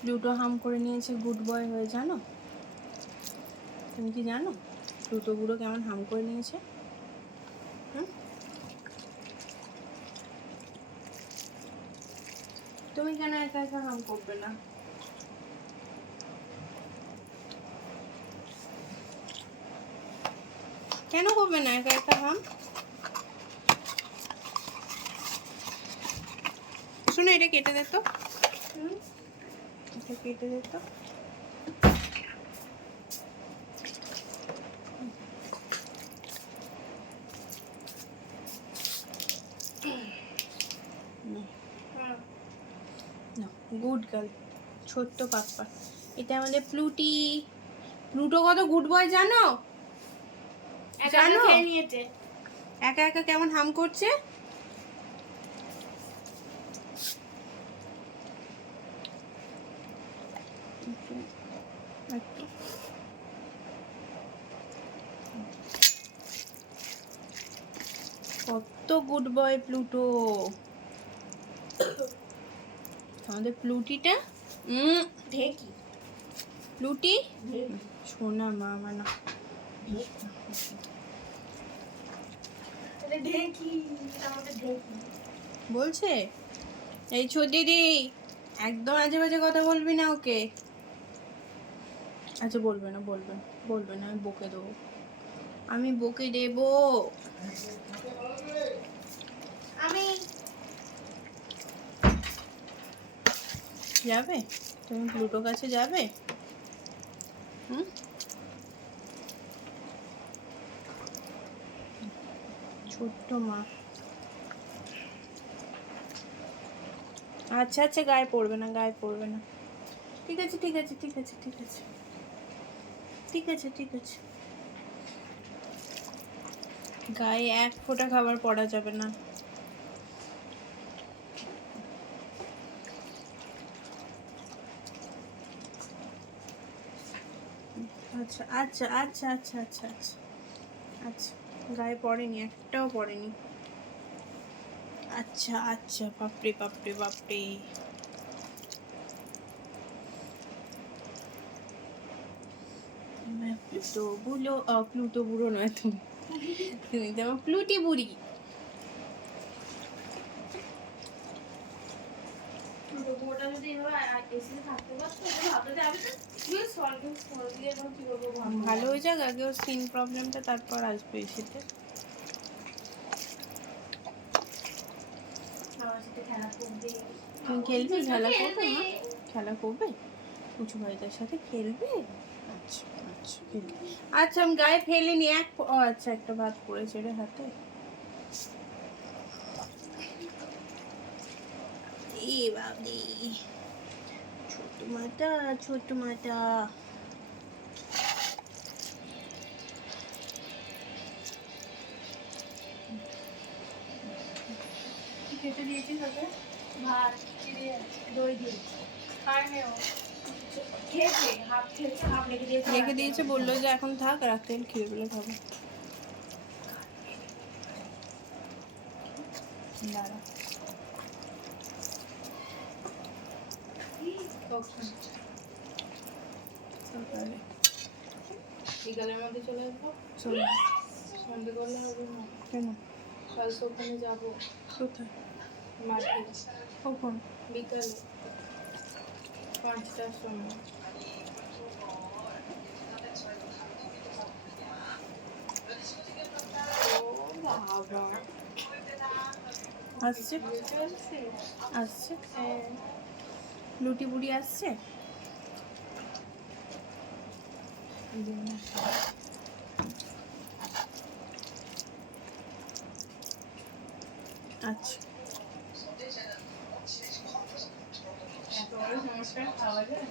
Pluto হাম করে নিয়েছে গুড বয় হয়ে, জানো? তুমি কি জানো প্লুটো বুড়ো কেমন হাম করে নিয়েছে? তুমি কেন একা একা হাম করবে না? কেন করবে না একা একা হাম? শোনো, এটা কেটে দে তো। এটা কেটে দে তো। গুড গার্ল, ছোট্ট পাপ্পা। এটা আমাদের প্লুটি। প্লুটো কত গুড বয় জানো? জানো একা একা কেমন হাম করছে? কত গুড বয় প্লুটো। আমাদের প্লুটিটা ঢেকি প্লুটি সোনা মা মানা ঢেকি আমাদের ঢেকি বলছে। এই ছোট দিদি, একদম আজে বাজে কথা বলবি না ওকে। আচ্ছা বলবে না, বলবে না, বলবে না, আমি বকে দেবো, আমি বকে দেবো। আমি যাবে তুমি প্লুটো কাছে যাবে? ছোট্ট মা। আচ্ছা আচ্ছা, গায়ে পড়বে না, গায়ে পড়বে না। ঠিক আছে ঠিক আছে ঠিক আছে ঠিক আছে ঠিক আছে ঠিক আছে। গায়ে এক ফোঁটা খাবার পড়া যাবে না। আচ্ছা আচ্ছা আচ্ছা আচ্ছা আচ্ছা আচ্ছা আচ্ছা, গায়ে পড়েনি, একটাও পড়েনি। আচ্ছা আচ্ছা, বাপরে বাপরে বাপরে। প্লুটো বুড়ো, প্লুটো বুড়ো নয় তুমি, তুমি তো আমার প্লুটি বুড়ি। ভালো হয়ে যাক আগে ওর স্কিন প্রবলেমটা, তারপর আসবে এসিতে। তুমি খেলবি, খেলা করবে মা? খেলা করবে উঁচু ভাইটার সাথে খেলবে? আচ্ছা আচ্ছা খেলবে। আচ্ছা আমি গায়ে ফেলিনি, আচ্ছা একটা ভাত পড়েছে রে হাতে। এ বাবলি, ছোট মাটা ছোট মাটা। খেতে দিয়েছি তোকে ভাত চিড়ে দই দিয়েছি খায়নি ও খেয়েছে হাফ খেয়েছে হাফ রেখে দিয়েছে রেখে দিয়েছে, বললো যে এখন থাক, রাতে খিদে পেলে খাবো। দাঁড়া সকালে বিকালের মধ্যে চলে আসবো। সন্ধ্যে করলে হবে না কেন? কাল তো ওখানে যাবো। কোথায়? মাঠে। কখন? বিকালে 5টার সময়। আসছে আসছে, লুটি বুড়ি আসছে। আচ্ছা এত বড় সমস্যা খাওয়া যায়?